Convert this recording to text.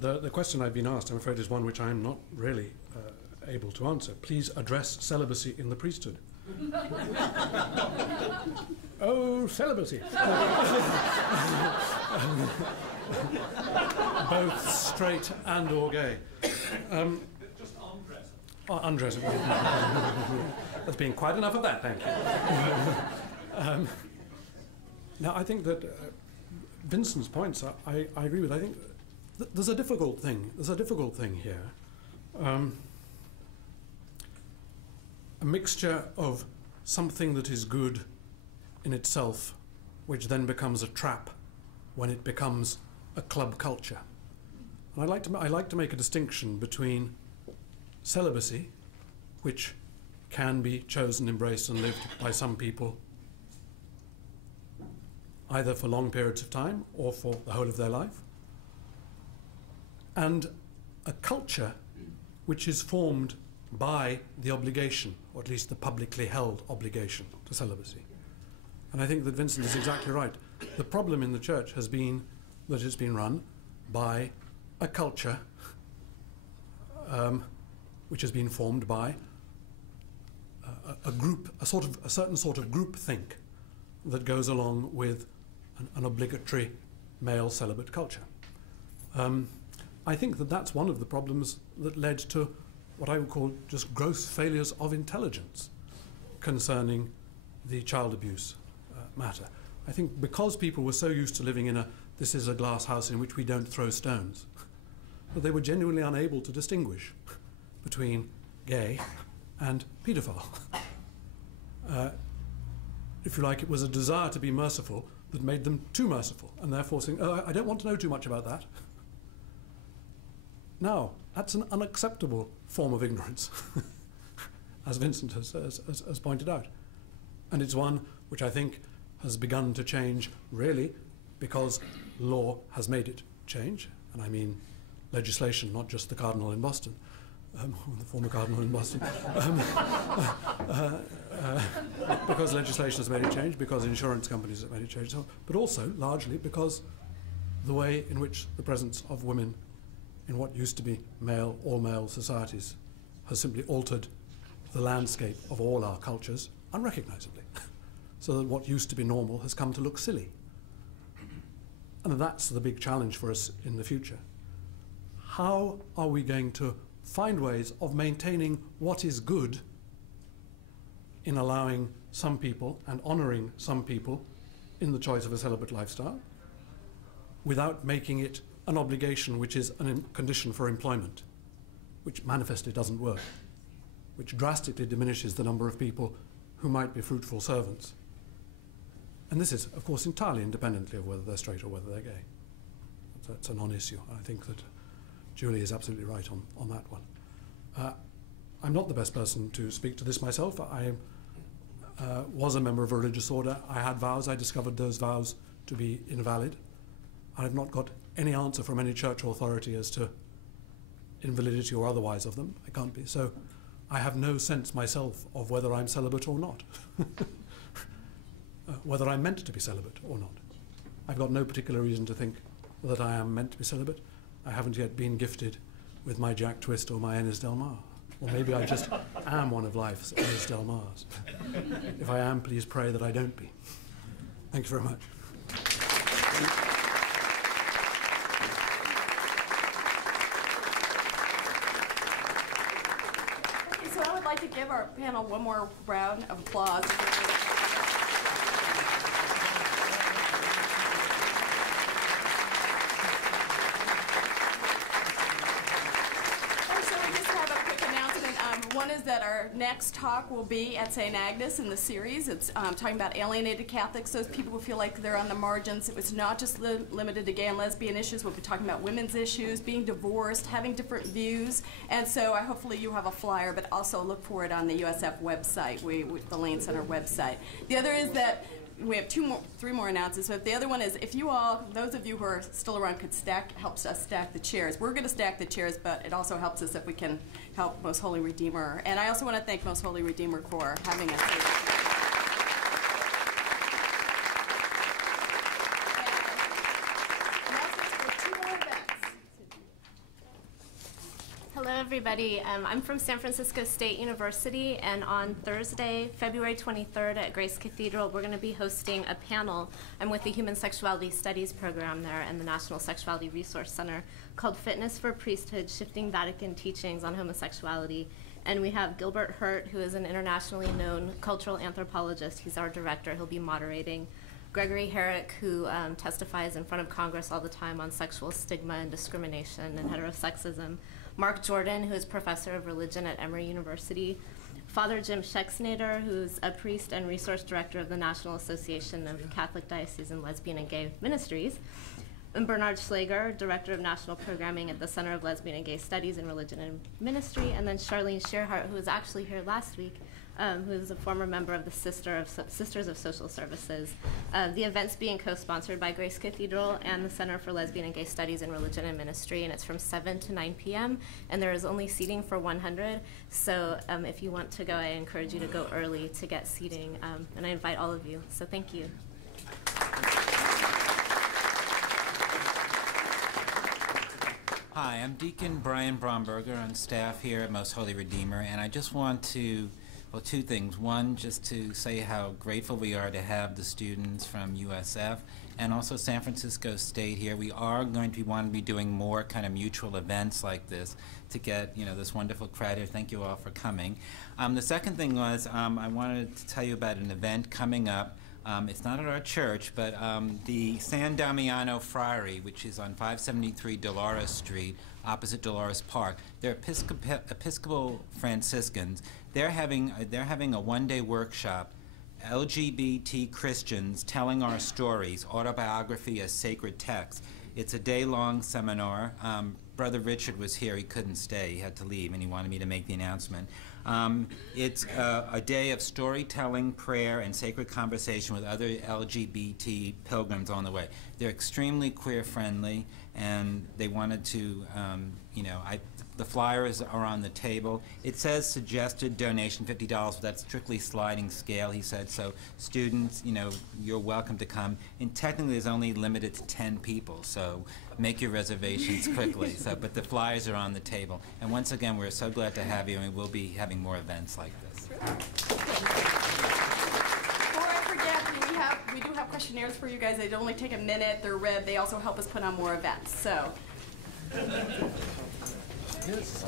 the question I've been asked, I'm afraid, is one which I'm not really able to answer. Please address celibacy in the priesthood. Oh, celibacy. Both straight and or gay. Just undressing. Oh, undressing. There's been quite enough of that, thank you. Now, I think that Vincent's points, I agree with. I think there's a difficult thing. There's a difficult thing here. A mixture of something that is good in itself, which then becomes a trap when it becomes a club culture. And I like to make a distinction between celibacy, which can be chosen, embraced, and lived by some people, either for long periods of time or for the whole of their life, and a culture which is formed by the obligation, or at least the publicly held obligation, to celibacy. And I think that Vincent is exactly right. The problem in the church has been that it's been run by a culture which has been formed by a group, a certain sort of group think that goes along with an obligatory male celibate culture. I think that that's one of the problems that led to what I would call just gross failures of intelligence concerning the child abuse matter. I think because people were so used to living in this is a glass house in which we don't throw stones, that they were genuinely unable to distinguish between gay and paedophile. If you like, it was a desire to be merciful that made them too merciful, and therefore saying, oh, I don't want to know too much about that. Now, that's an unacceptable form of ignorance, as Vincent has pointed out. And it's one which I think has begun to change, really, because law has made it change. And I mean legislation, not just the Cardinal in Boston, the former Cardinal in Boston. Because legislation has made it change, because insurance companies have made it change, but also largely because the way in which the presence of women in what used to be all-male societies has simply altered the landscape of all our cultures unrecognizably, so that what used to be normal has come to look silly. And that's the big challenge for us in the future. How are we going to find ways of maintaining what is good in allowing some people and honoring some people in the choice of a celibate lifestyle without making it an obligation which is a condition for employment, which manifestly doesn't work, which drastically diminishes the number of people who might be fruitful servants. And this is, of course, entirely independently of whether they're straight or whether they're gay. That's a non-issue. I think that Julie is absolutely right on that one. I'm not the best person to speak to this myself. I was a member of a religious order. I had vows. I discovered those vows to be invalid. I have not got any answer from any church authority as to invalidity or otherwise of them. I can't be. So I have no sense myself of whether I'm celibate or not. Whether I'm meant to be celibate or not. I've got no particular reason to think that I am meant to be celibate. I haven't yet been gifted with my Jack Twist or my Ennis Del Mar. Or maybe I just am one of life's Ennis Del Mars. If I am, please pray that I don't be. Thank you very much. Okay, so I would like to give our panel one more round of applause. One is that our next talk will be at St. Agnes in the series. It's talking about alienated Catholics, those people who feel like they're on the margins. It was not just limited to gay and lesbian issues. We'll be talking about women's issues, being divorced, having different views. And so hopefully you have a flyer, but also look for it on the USF website, the Lane Center website. The other is that we have three more announcements. So the other one is, if you all, those of you who are still around, could helps us stack the chairs. We're going to stack the chairs, but it also helps us if we can help Most Holy Redeemer. And I also want to thank Most Holy Redeemer for having us here. everybody. I'm from San Francisco State University, and on Thursday, February 23rd at Grace Cathedral, we're going to be hosting a panel. I'm with the Human Sexuality Studies program there and the National Sexuality Resource Center called Fitness for Priesthood, Shifting Vatican Teachings on Homosexuality. And we have Gilbert Hurt, who is an internationally known cultural anthropologist. He's our director. He'll be moderating. Gregory Herrick, who testifies in front of Congress all the time on sexual stigma and discrimination and heterosexism. Mark Jordan, who is professor of religion at Emory University. Father Jim Schexnayder, who's a priest and resource director of the National Association of Catholic Diocesan Lesbian and Gay Ministries. And Bernard Schlager, director of national programming at the Center of Lesbian and Gay Studies in Religion and Ministry. And then Charlene Shearhart, who was actually here last week, who is a former member of the Sisters of Social Services. The event's being co-sponsored by Grace Cathedral and the Center for Lesbian and Gay Studies in Religion and Ministry, and it's from 7 to 9 p.m., and there is only seating for 100, so if you want to go, I encourage you to go early to get seating, and I invite all of you, so thank you. Hi, I'm Deacon Brian Bromberger on staff here at Most Holy Redeemer, and I just want to, well, two things. One, just to say how grateful we are to have the students from USF and also San Francisco State here. We are going to want to be doing more kind of mutual events like this to get, this wonderful crowd here. Thank you all for coming. The second thing was I wanted to tell you about an event coming up. It's not at our church, but the San Damiano Friary, which is on 573 Dolores Street, opposite Dolores Park. They're Episcopal Franciscans. They're having a one-day workshop, LGBT Christians Telling Our Stories, Autobiography as Sacred Text. It's a day-long seminar. Brother Richard was here. He couldn't stay. He had to leave, and he wanted me to make the announcement. It's a day of storytelling, prayer, and sacred conversation with other LGBT pilgrims on the way. They're extremely queer-friendly, and they wanted to, the flyers are on the table. It says suggested donation $50, but that's strictly sliding scale, he said. So students, you're welcome to come. And technically, it's only limited to 10 people, so make your reservations quickly. But the flyers are on the table. And once again, we're so glad to have you, and we'll be having more events like this. Before I forget, we do have questionnaires for you guys. They only take a minute. They're read. They also help us put on more events. So. Yes.